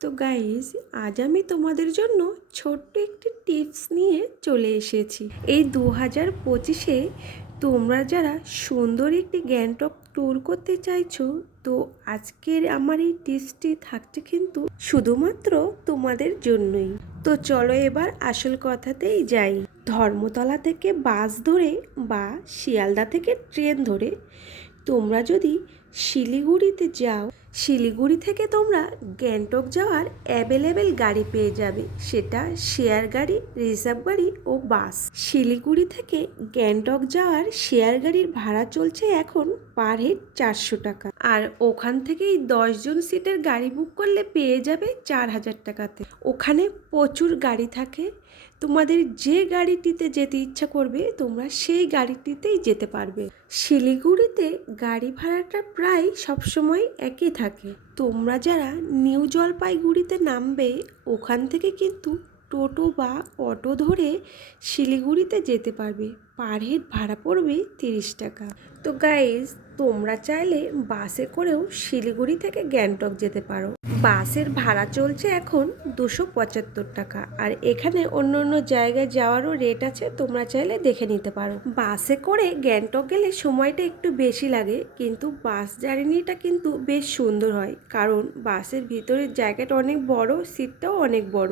তো গাইস, আজ আমি তোমাদের জন্য ছোট্ট একটি টিপস নিয়ে চলে এসেছি। এই 2025-এ তোমরা যারা সুন্দর একটি গ্যাংটক ট্যুর করতে চাইছো, তো আজকের আমার এই টিপসটি থাকছে কিন্তু শুধুমাত্র তোমাদের জন্যই। তো চলো এবার আসল কথাতেই যাই। ধর্মতলা থেকে বাস ধরে বা শিয়ালদা থেকে ট্রেন ধরে তোমরা যদি শিলিগুড়িতে যাও, শিলিগুড়ি থেকে তোমরা গ্যাংটক যাওয়ার অ্যাভেলেবেল গাড়ি পেয়ে যাবে। সেটা শেয়ার গাড়ি, রিজার্ভ গাড়ি ও বাস। শিলিগুড়ি থেকে গ্যাংটক যাওয়ার শেয়ার গাড়ির ভাড়া চলছে এখন পার হেড 400 টাকা। আর ওখান থেকেই 10 জন সিটের গাড়ি বুক করলে পেয়ে যাবে 4000 টাকাতে। ওখানে প্রচুর গাড়ি থাকে, তোমাদের যে গাড়িটিতে যেতে ইচ্ছা করবে তোমরা সেই গাড়িটিতেই যেতে পারবে। শিলিগুড়িতে গাড়ি ভাড়াটা প্রায় সবসময় একই থাকে। তোমরা যারা নিউ জলপাইগুড়িতে নামবে, ওখান থেকে কিন্তু টোটো বা অটো ধরে শিলিগুড়িতে যেতে পারবে। পার হেড ভাড়া পড়বে 30 টাকা। তো গাইজ, তোমরা চাইলে বাসে করেও শিলিগুড়ি থেকে গ্যাংটক যেতে পারো। বাসের ভাড়া চলছে এখন 275 টাকা। আর এখানে অন্য অন্য জায়গায় যাওয়ারও রেট আছে, তোমরা চাইলে দেখে নিতে পারো। বাসে করে গ্যাংটক গেলে সময়টা একটু বেশি লাগে, কিন্তু বাস জার্নিটা কিন্তু বেশ সুন্দর হয়, কারণ বাসের ভিতরের জায়গাটা অনেক বড়, সিটটাও অনেক বড়।